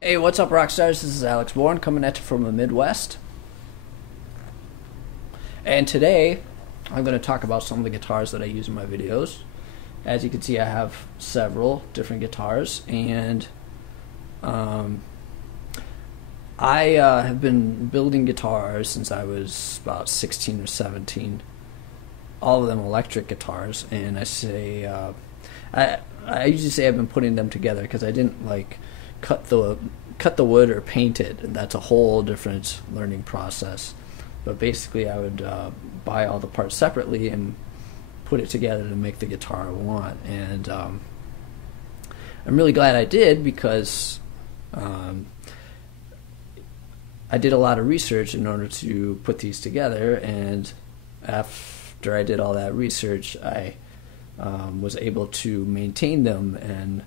Hey, what's up, rock stars? This is Alex Vaughn coming at you from the Midwest. And today, I'm going to talk about some of the guitars that I use in my videos. As you can see, I have several different guitars, and I have been building guitars since I was about 16 or 17. All of them electric guitars, and I usually say I've been putting them together because I didn't like cut the wood or paint it. That's a whole different learning process. But basically, I would buy all the parts separately and put it together to make the guitar I want. And I'm really glad I did because I did a lot of research in order to put these together. And after I did all that research, I was able to maintain them and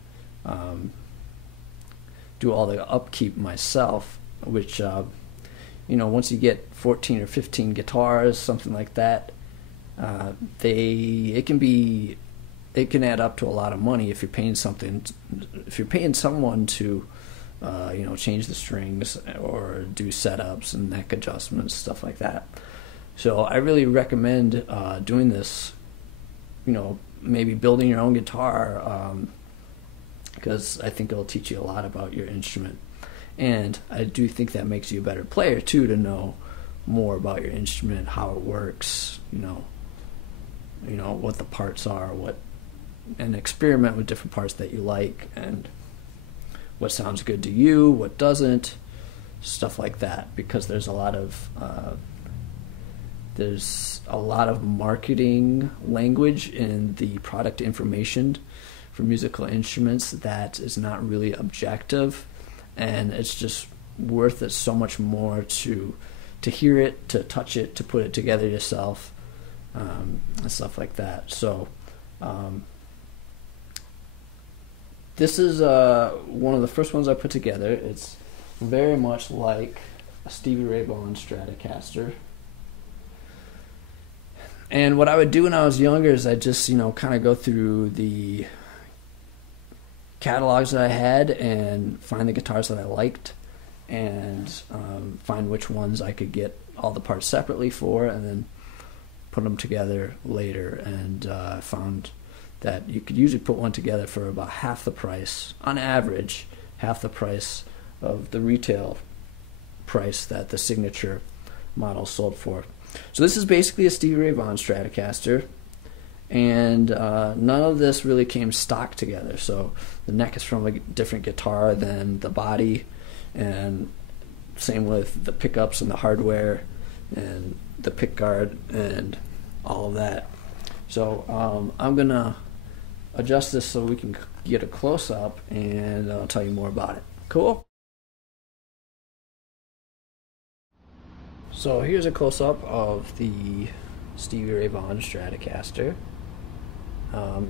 do all the upkeep myself, which once you get 14 or 15 guitars, something like that, it can add up to a lot of money if you're paying someone to change the strings or do setups and neck adjustments, stuff like that. So I really recommend doing this, maybe building your own guitar, because I think it'll teach you a lot about your instrument. And I do think that makes you a better player too, to know more about your instrument, how it works, what the parts are, and experiment with different parts that you like and what sounds good to you, what doesn't, stuff like that. Because there's a lot of marketing language in the product information for musical instruments that is not really objective, and it's just worth it so much more to hear it, to touch it, to put it together yourself, and stuff like that. So this is one of the first ones I put together. It's very much like a Stevie Ray Vaughan Stratocaster. And what I would do when I was younger is I just kind of go through the catalogs that I had and find the guitars that I liked, and find which ones I could get all the parts separately for, and then put them together later. And found that you could usually put one together for about half the price, on average, half the price of the retail price that the signature model sold for. So this is basically a Stevie Ray Vaughan Stratocaster. And none of this really came stock together. So the neck is from a different guitar than the body, and same with the pickups and the hardware and the pickguard and all of that. So I'm gonna adjust this so we can get a close-up, and I'll tell you more about it. Cool? So here's a close-up of the Stevie Ray Vaughan Stratocaster.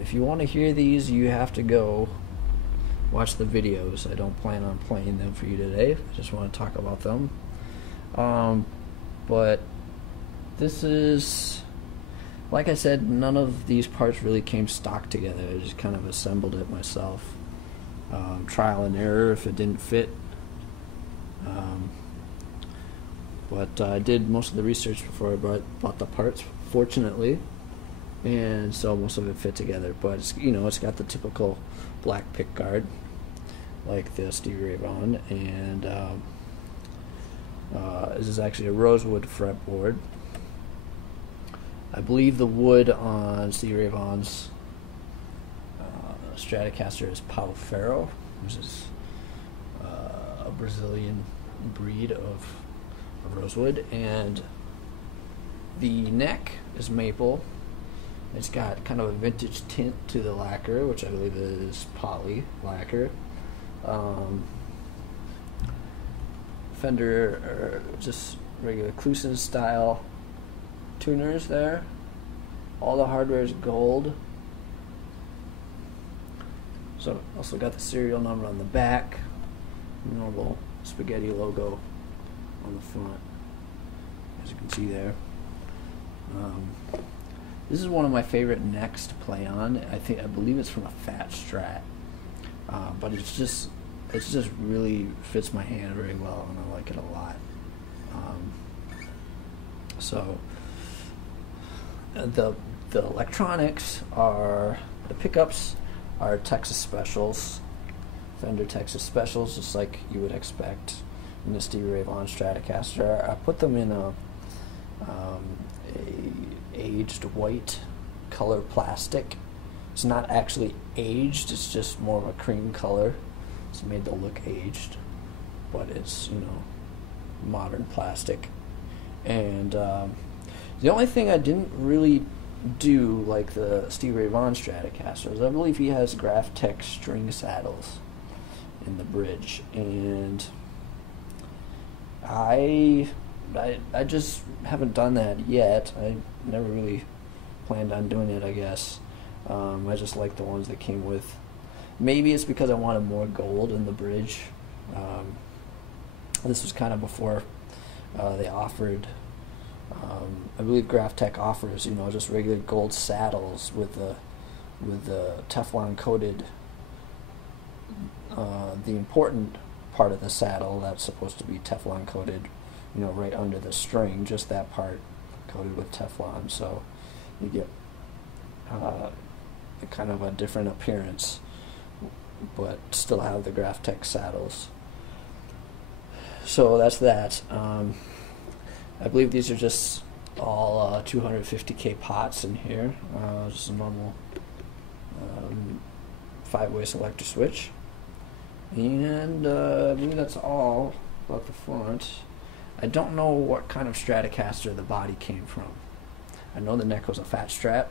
If you want to hear these, you have to go watch the videos. I don't plan on playing them for you today. I just want to talk about them. But this is, like I said, none of these parts really came stock together. I just kind of assembled it myself. Trial and error if it didn't fit. But I did most of the research before I bought the parts, fortunately. And so most of it fit together, but it's got the typical black pickguard like the Stevie Ray Vaughan, and this is actually a rosewood fretboard. I believe the wood on Stevie Ray Vaughan's Stratocaster is ferro, which is a Brazilian breed of rosewood, and the neck is maple. It's got kind of a vintage tint to the lacquer, which I believe is poly lacquer. Fender, just regular kluson style tuners there. All the hardware is gold. So also got the serial number on the back, normal spaghetti logo on the front, as you can see there. This is one of my favorite necks to play on. I believe it's from a Fat Strat, but it's just it just really fits my hand very well, and I like it a lot. So the electronics are, the pickups are Texas Specials, Fender Texas Specials, just like you would expect in the Stevie Ray Vaughan Stratocaster. I put them in a aged white color plastic. It's not actually aged, it's just more of a cream color. It's made to look aged, but it's, you know, modern plastic. And the only thing I didn't really do like the Stevie Ray Vaughan Stratocaster is I believe he has Graphtec string saddles in the bridge, and I just haven't done that yet. I never really planned on doing it, I guess. I just like the ones that came with. Maybe it's because I wanted more gold in the bridge. This was kind of before they offered, I believe Graphtec offers, you know, just regular gold saddles with the Teflon coated, the important part of the saddle that's supposed to be Teflon coated, you know, right under the string, just that part coated with Teflon, so you get kind of a different appearance, but still have the Graphtec saddles. So that's that. I believe these are just all 250K pots in here, just a normal 5-way selector switch. And I believe that's all about the front. I don't know what kind of Stratocaster the body came from. I know the neck was a fat Strat,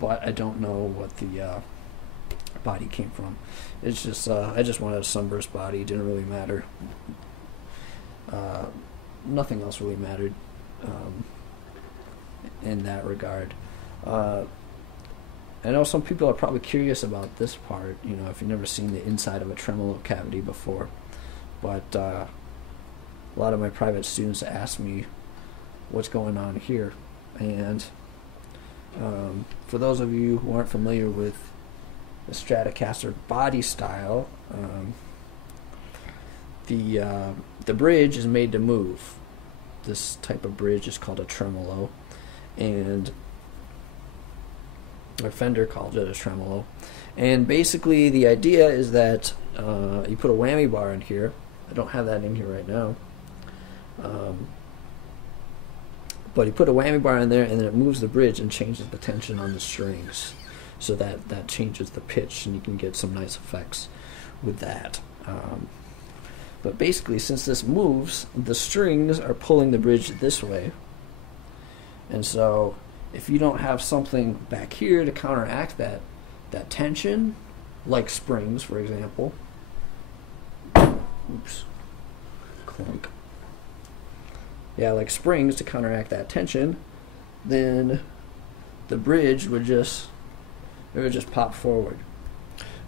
but I don't know what the body came from. It's just I just wanted a sunburst body. It didn't really matter. Nothing else really mattered in that regard. I know some people are probably curious about this part, you know, if you've never seen the inside of a tremolo cavity before. But a lot of my private students ask me what's going on here. And for those of you who aren't familiar with the Stratocaster body style, the bridge is made to move. This type of bridge is called a tremolo, and or Fender calls it a tremolo. And basically the idea is that you put a whammy bar in here. I don't have that in here right now, but you put a whammy bar in there, and then it moves the bridge and changes the tension on the strings, so that changes the pitch, and you can get some nice effects with that. But basically, since this moves, the strings are pulling the bridge this way, and so if you don't have something back here to counteract that tension, like springs, for example, oops, clunk. Yeah, like springs to counteract that tension, then the bridge would just pop forward.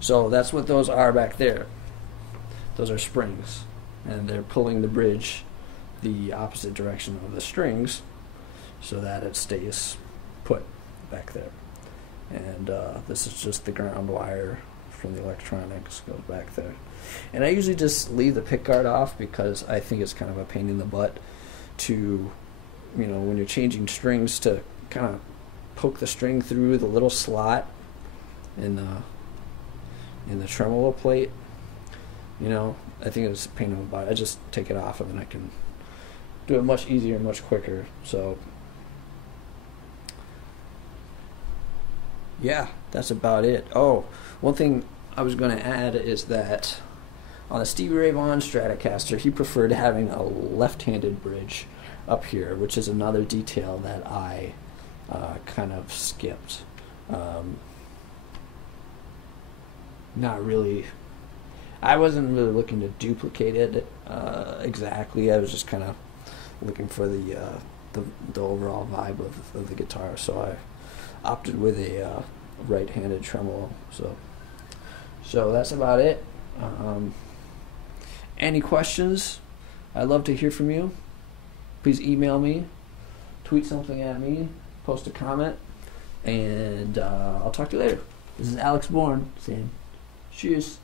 So that's what those are back there. Those are springs, and they're pulling the bridge the opposite direction of the strings so that it stays put back there. And this is just the ground wire from the electronics, goes back there. And I usually just leave the pickguard off because I think it's kind of a pain in the butt to, you know, when you're changing strings, to kind of poke the string through the little slot in the tremolo plate. You know, I think it's a pain in the butt. I just take it off, and then I can do it much easier, much quicker. So yeah, that's about it. Oh, one thing I was going to add is that on the Stevie Ray Vaughan Stratocaster, he preferred having a left-handed bridge up here, which is another detail that I kind of skipped. Not really. I wasn't really looking to duplicate it exactly. I was just kind of looking for the overall vibe of the guitar, so I opted with a right-handed tremolo. So that's about it. Any questions? I'd love to hear from you. Please email me, tweet something at me, post a comment, and I'll talk to you later. This is Alex Bourne saying cheers.